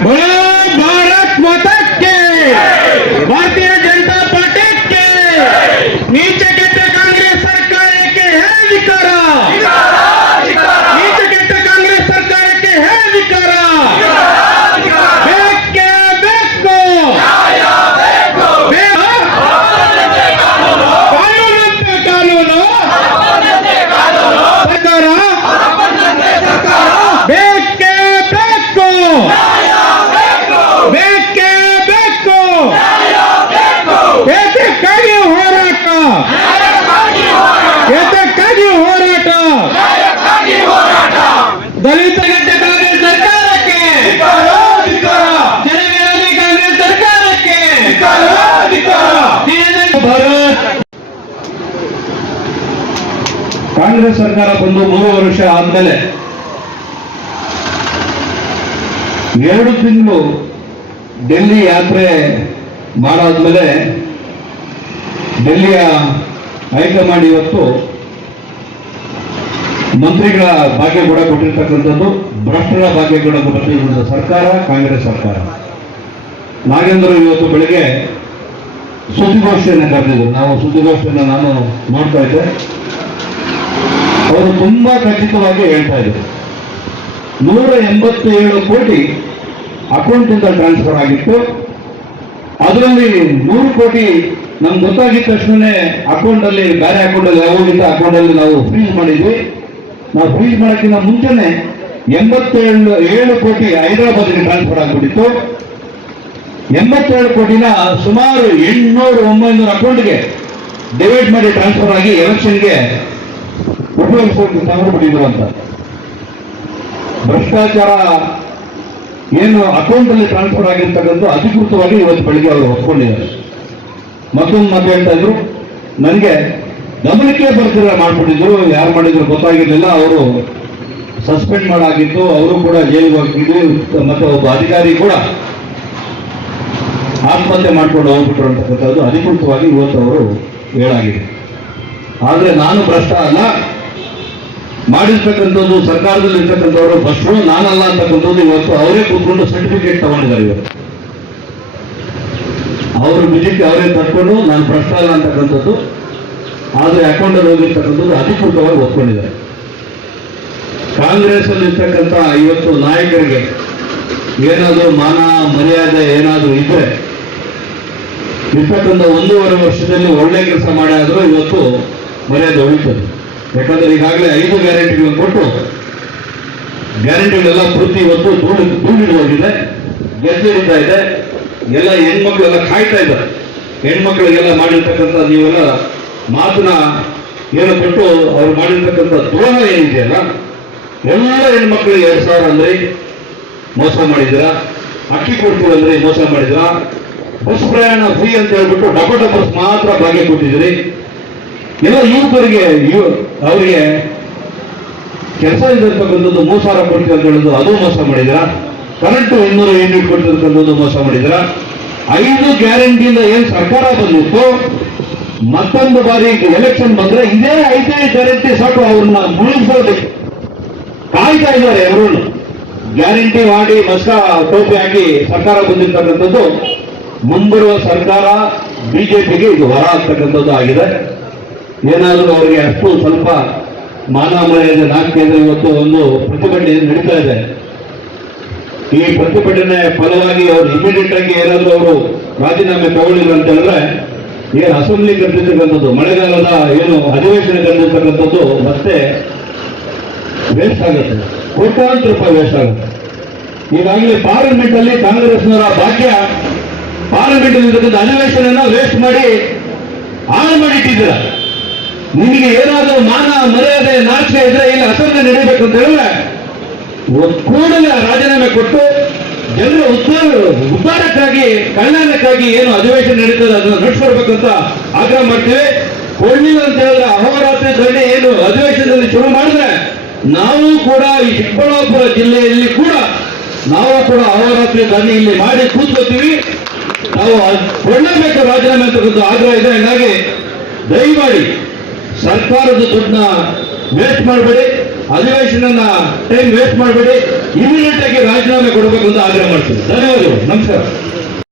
भारत माता के, भारतीय जनता पार्टी के नीचे गिरते कांग्रेस सरकार के है विकारा, नीचे गिरते कांग्रेस सरकार के है विकारा। बेके बेको कानूनंತೆ ಕಾನೂನು ಸರ್ಕಾರ ಬೇಕೇ ಬೇಕು, ಬೇಕೇ ಬೇಕು, ಏತಕ್ಕಾಗಿ ಹೋರಾಟ, ಏತಕ್ಕಾಗಿ ಹೋರಾಟ, ದಲಿತ ಗಡ್ಡೆ ಕಾಂಗ್ರೆಸ್ ಸರ್ಕಾರಕ್ಕೆ, ಜನವಿರೋಧಿ ಕಾಂಗ್ರೆಸ್ ಸರ್ಕಾರಕ್ಕೆ ಭಾರತ್ ಕಾಂಗ್ರೆಸ್ ಸರ್ಕಾರ ಬಂದು 3 ವರ್ಷ ಆದ್ಮೇಲೆ 2 ತಿಂಗಳು ಡೆಲ್ಲಿ ಯಾತ್ರೆ ಮಾಡಾದ್ಮೇಲೆ ಡೆಲ್ಲಿಯ ಹೈಕಮಾಂಡ್ ಇವತ್ತು ಮಂತ್ರಿಗಳ ಭಾಗ್ಯ ಕೂಡ ಕೊಟ್ಟಿರ್ತಕ್ಕಂಥದ್ದು, ಭ್ರಷ್ಟರ ಭಾಗ್ಯ ಕೂಡ ಕೊಟ್ಟಿರ್ತಕ್ಕಂಥ ಸರ್ಕಾರ ಕಾಂಗ್ರೆಸ್ ಸರ್ಕಾರ. ನಾಗೇಂದ್ರ ಇವತ್ತು ಬೆಳಿಗ್ಗೆ ಸುದ್ದಿಗೋಷ್ಠಿಯನ್ನು ಕರೆದಿದ್ರು. ನಾವು ಸುದ್ದಿಗೋಷ್ಠಿಯನ್ನು ನಾನು ನೋಡ್ತಾ ಇದ್ದೆ. ಅವರು ತುಂಬಾ ಖಚಿತವಾಗಿ ಹೇಳ್ತಾ ಇದ್ರು, 187 ಕೋಟಿ ಅಕೌಂಟಿಂದ ಟ್ರಾನ್ಸ್ಫರ್ ಆಗಿತ್ತು. ಅದರಲ್ಲಿ 100 ಕೋಟಿ ನಮ್ಗೆ ಗೊತ್ತಾಗಿದ್ದ ತಕ್ಷಣ ಅಕೌಂಟಲ್ಲಿ, ಬೇರೆ ಅಕೌಂಟಲ್ಲಿ ಯಾವಾಗಿದ್ದ ಅಕೌಂಟಲ್ಲಿ ನಾವು ಫ್ರೀಸ್ ಮಾಡಿದ್ವಿ. ನಾವು ಫ್ರೀಸ್ ಮಾಡೋಕ್ಕಿಂತ ಮುಂಚೆನೆ 87 ಕೋಟಿ ಹೈದರಾಬಾದ್ಗೆ ಟ್ರಾನ್ಸ್ಫರ್ ಆಗಿಬಿಟ್ಟಿತ್ತು. 87 ಕೋಟಿನ ಸುಮಾರು 800-900 ಅಕೌಂಟ್ಗೆ ಡಿವೈಡ್ ಮಾಡಿ ಟ್ರಾನ್ಸ್ಫರ್ ಆಗಿ ಎಲೆಕ್ಷನ್ಗೆ ಉಪಯೋಗಿಸೋಕೆ ತಂದುಬಿಟ್ಟಿದ್ರು ಅಂತ. ಭ್ರಷ್ಟಾಚಾರ ಏನು ಅಕೌಂಟ್ ಅಲ್ಲಿ ಟ್ರಾನ್ಸ್ಫರ್ ಆಗಿರ್ತಕ್ಕಂಥ ಅಧಿಕೃತವಾಗಿ ಇವತ್ತು ಬೆಳಿಗ್ಗೆ ಅವರು ಒಪ್ಕೊಂಡಿದ್ದಾರೆ. ಮತ್ತೊಂದು ಮಾತು ಹೇಳ್ತಾ ಇದ್ರು, ನನಗೆ ಗಮನಕ್ಕೆ ಬರ್ತಿರ ಮಾಡ್ಬಿಟ್ಟಿದ್ರು, ಯಾರು ಮಾಡಿದ್ರು ಗೊತ್ತಾಗಿರ್ಲಿಲ್ಲ, ಅವರು ಸಸ್ಪೆಂಡ್ ಮಾಡಾಗಿತ್ತು, ಅವರು ಕೂಡ ಜೈಲಿಗೆ ಹೋಗಿದ್ರು, ಮತ್ತೆ ಒಬ್ಬ ಅಧಿಕಾರಿ ಕೂಡ ಆತ್ಮಹತ್ಯೆ ಮಾಡ್ಕೊಂಡು ಹೋಗ್ಬಿಟ್ರು ಅಂತಕ್ಕಂಥದ್ದು ಅಧಿಕೃತವಾಗಿ ಇವತ್ತು ಅವರು ಹೇಳಾಗಿದೆ. ಆದ್ರೆ ನಾನು ಭ್ರಷ್ಟ ಅಲ್ಲ, ಮಾಡಿರ್ತಕ್ಕಂಥದ್ದು ಸರ್ಕಾರದಲ್ಲಿ ಇರ್ತಕ್ಕಂಥವರು ಭ್ರಷ್ಟರು ನಾನಲ್ಲ ಅಂತಕ್ಕಂಥದ್ದು ಇವತ್ತು ಅವರೇ ಕೂತ್ಕೊಂಡು ಸರ್ಟಿಫಿಕೇಟ್ ತಗೊಂಡಿದ್ದಾರೆ. ಇವತ್ತು ಅವರು ಬಿಜೆಪಿ ಅವರೇ ತಟ್ಕೊಂಡು ನಾನು ಭ್ರಷ್ಟ ಅಲ್ಲ ಅಂತಕ್ಕಂಥದ್ದು, ಆದ್ರೆ ಅಕೌಂಟಲ್ಲಿ ಹೋಗಿರ್ತಕ್ಕಂಥದ್ದು ಅಧಿಕೃತವಾಗಿ ಒಪ್ಕೊಂಡಿದ್ದಾರೆ. ಕಾಂಗ್ರೆಸ್ ಅಲ್ಲಿ ಇರ್ತಕ್ಕಂಥ ಇವತ್ತು ನಾಯಕರಿಗೆ ಏನಾದರೂ ಮಾನ ಮರ್ಯಾದೆ ಏನಾದರೂ ಇದ್ರೆ ಇರ್ತಕ್ಕಂಥ 1.5 ವರ್ಷದಲ್ಲಿ ಒಳ್ಳೆ ಕೆಲಸ ಮಾಡಿದ್ರು ಇವತ್ತು ಮರ್ಯಾದೆ ಉಳಿತದೆ. ಯಾಕಂದ್ರೆ ಈಗಾಗಲೇ 5 ಗ್ಯಾರಂಟಿಗಳನ್ನು ಕೊಟ್ಟು ಗ್ಯಾರಂಟಿಗಳೆಲ್ಲ ಪೂರ್ತಿ ಇವತ್ತು ಧೂಳಿಗೆ ಹೋಗಿದೆ, ಗೆದ್ದಿಡ್ತಾ ಇದೆ. ಎಲ್ಲ ಹೆಣ್ಮಕ್ಳೆಲ್ಲ ಕಾಯ್ತಾ ಇದ್ದಾರೆ. ಹೆಣ್ಮಕ್ಳಿಗೆಲ್ಲ ಮಾಡಿರ್ತಕ್ಕಂಥ ನೀವೆಲ್ಲ ಮಾತನ್ನ ಏನು ಕೊಟ್ಟು ಅವ್ರು ಮಾಡಿರ್ತಕ್ಕಂಥ ದ್ರೋಹ ಏನಿದೆಯಲ್ಲ, ಎಲ್ಲ ಹೆಣ್ಮಕ್ಳಿಗೆ 2,000 ಅಂದ್ರೆ ಮೋಸ ಮಾಡಿದ್ದೀರಾ, ಅಕ್ಕಿ ಕೊಡ್ತೀವಿ ಅಂದ್ರೆ ಮೋಸ ಮಾಡಿದಿರಾ, ಬಸ್ ಪ್ರಯಾಣ ಫ್ರೀ ಅಂತ ಹೇಳ್ಬಿಟ್ಟು ಡಬಲ್ ಬಸ್ ಮಾತ್ರ ಭಾಗ್ಯ ಕೊಟ್ಟಿದ್ದೀರಿ. ಎಲ್ಲ ಯುವಕರಿಗೆ ಅವರಿಗೆ ಕೆಲಸ ಇರ್ತಕ್ಕಂಥದ್ದು 3,000 ಕೊಡ್ತೀವಿ ಅಂತ ಹೇಳೋದು ಅದು ಮೋಸ ಮಾಡಿದಿರಾ. ಕರೆಂಟ್ 200 ಯೂನಿಟ್ ಕೊಟ್ಟಿರ್ತಕ್ಕಂಥದ್ದು ಮೋಸ ಮಾಡಿದಿರಾ. 5 ಗ್ಯಾರಂಟಿಯಿಂದ ಏನ್ ಸರ್ಕಾರ ಬಂದಿತ್ತು, ಮತ್ತೊಂದು ಬಾರಿ ಎಲೆಕ್ಷನ್ ಬಂದ್ರೆ ಇದೇ 5 ಗ್ಯಾರಂಟಿ ಸಾಕು ಅವ್ರನ್ನ ಮುಳುಗಿಸೋದಕ್ಕೆ ಕಾಯ್ತಾ ಇದ್ದಾರೆ. ಅವರು ಗ್ಯಾರಂಟಿ ಮಾಡಿ ಮಸ್ಕ ಟೋಪಿ ಹಾಕಿ ಸರ್ಕಾರ ಬಂದಿರ್ತಕ್ಕಂಥದ್ದು ಮುಂಬರುವ ಸರ್ಕಾರ ಬಿಜೆಪಿಗೆ ಇದು ಹೊರ ಆಗ್ತಕ್ಕಂಥದ್ದು ಆಗಿದೆ. ಏನಾದರೂ ಅವರಿಗೆ ಅಷ್ಟು ಸ್ವಲ್ಪ ಮಾನ ಮರ್ಯಾದೆ ನಾಲ್ಕೈದು ಇವತ್ತು ಒಂದು ಪ್ರತಿಭಟನೆ ನಡೀತಾ ಇದೆ. ಈ ಪ್ರತಿಭಟನೆ ಫಲವಾಗಿ ಅವರು ಇಮಿಡಿಯೇಟ್ ಆಗಿ ಏನಾದರೂ ಅವರು ರಾಜೀನಾಮೆ ತಗೊಳ್ಳಿಲ್ಲ ಅಂತ ಹೇಳಿದ್ರೆ ಏನು ಅಸೆಂಬ್ಲಿ ಕರೆದಿರ್ತಕ್ಕಂಥದ್ದು, ಮಳೆಗಾಲದ ಏನು ಅಧಿವೇಶನ ಕರೆದಿರ್ತಕ್ಕಂಥದ್ದು ಮತ್ತೆ ವೇಸ್ಟ್ ಆಗುತ್ತೆ, ಕೋಟ್ಯಾಂತರ ರೂಪಾಯಿ ವೇಸ್ಟ್ ಆಗುತ್ತೆ. ಈಗಾಗಲೇ ಪಾರ್ಲಿಮೆಂಟ್ ಅಲ್ಲಿ ಕಾಂಗ್ರೆಸ್ನವರ ಭಾಗ್ಯ ಪಾರ್ಲಿಮೆಂಟ್ ಇರ್ತಕ್ಕಂಥ ಅಧಿವೇಶನ ವೇಸ್ಟ್ ಮಾಡಿ ಹಾಳು ಮಾಡಿಟ್ಟಿದ್ದೀರ. ನಿಮಗೆ ಏನಾದರೂ ಮಾನ ಮರ್ಯಾದೆ ನಾಚಿಕೆ ಇದ್ರೆ ಇಲ್ಲಿ ಅಸೆಂಬ್ಲಿ ನಡೀಬೇಕು ಅಂತ ಹೇಳಿದ್ರೆ ಕೂಡಲೇ ರಾಜೀನಾಮೆ ಕೊಟ್ಟು ಜನರ ಉದ್ಧಾರಕ್ಕಾಗಿ ಕಲ್ಯಾಣಕ್ಕಾಗಿ ಏನು ಅಧಿವೇಶನ ನಡೀತದೆ ಅದನ್ನು ನಡೆಸ್ಕೊಡ್ಬೇಕಂತ ಆಗ್ರಹ ಮಾಡ್ತೀವಿ. ಕೊಡ್ಲಿಲ್ಲ ಅಂತ ಹೇಳಿದ್ರೆ ಅಹೋರಾತ್ರಿ ಧರಣಿ ಏನು ಅಧಿವೇಶನದಲ್ಲಿ ಶುರು ಮಾಡಿದ್ರೆ ನಾವು ಕೂಡ ಈ ಚಿಕ್ಕಬಳ್ಳಾಪುರ ಜಿಲ್ಲೆಯಲ್ಲಿ ಕೂಡ ನಾವು ಕೂಡ ಅಹೋರಾತ್ರಿ ಧರಣಿ ಇಲ್ಲಿ ಮಾಡಿ ಕೂತ್ಕೋತೀವಿ. ನಾವು ಕೊಡಲೇಬೇಕು ರಾಜೀನಾಮೆ ಅಂತಕ್ಕಂಥ ಆಗ್ರಹ ಇದೆ. ಹೀಗಾಗಿ ದಯಮಾಡಿ ಸರ್ಕಾರದ ದುಡ್ಡನ್ನ ವೇಸ್ಟ್ ಮಾಡಬೇಡಿ. ಅಧಿವೇಶನ ಟೈಮ್ ವೇಸ್ಟ್ ಮಾಡಬೇಡಿ, ಇಮಿಡಿಯೇಟ್ ಆಗಿ ರಾಜೀನಾಮೆ ಕೊಡಬೇಕು ಅಂತ ಆಗ್ರಹ ಮಾಡ್ತೀನಿ. ಧನ್ಯವಾದಗಳು. ನಮಸ್ಕಾರ.